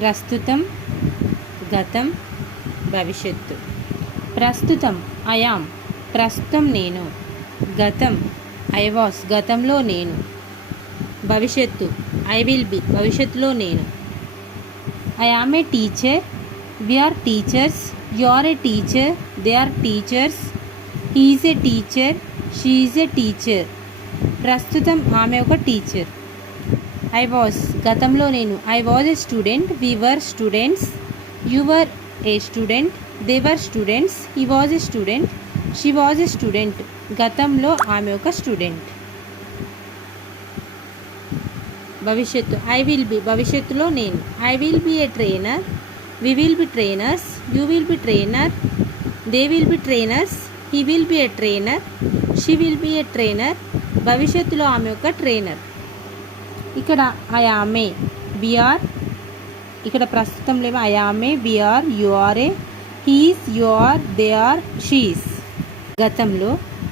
ప్రస్తుతం, గతం, భవిష్యత్తు. ప్రస్తుతం ఐ యామ్, ప్రస్తుతం నేను. గతం ఐ వాస్, గతంలో నేను. భవిష్యత్తు ఐ విల్ బి, భవిష్యత్తులో నేను. I am a teacher, we are teachers, you are a teacher, they are teachers, he is a teacher, she is a teacher. ప్రస్తుతం ఆమె ఒక టీచర్. ఐ వాస్, గతంలో నేను. I was a student, we were students, you were a student, they were students, he was a student, she was a student. గతంలో ఆమె ఒక student. భవిష్యత్తు ఐ విల్ బి, భవిష్యత్తులో నేను. I will be a trainer, we will be trainers, you will be trainer, they will be trainers, he will be a trainer, she will be a trainer. భవిష్యత్తులో ఆమె ఒక trainer. ఇక్కడ I am a, we are, ఇక్కడ ప్రస్తుతంలో ఏమో I am a, we are, you are a, he's, you are, they are, she's. గతంలో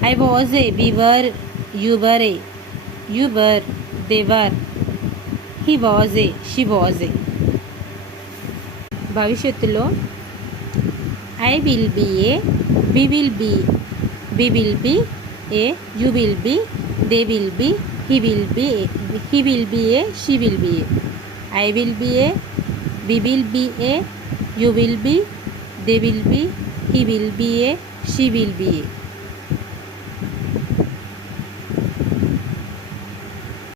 I was a, we were, you were a, you were, they were, he was a, she was a. భవిష్యత్తులో I will be a, we will be, we will be a, you will be, they will be, he will be a, he will be a, she will be a. I will be a, we will be a, you will be, they will be, he will be a, she will be a.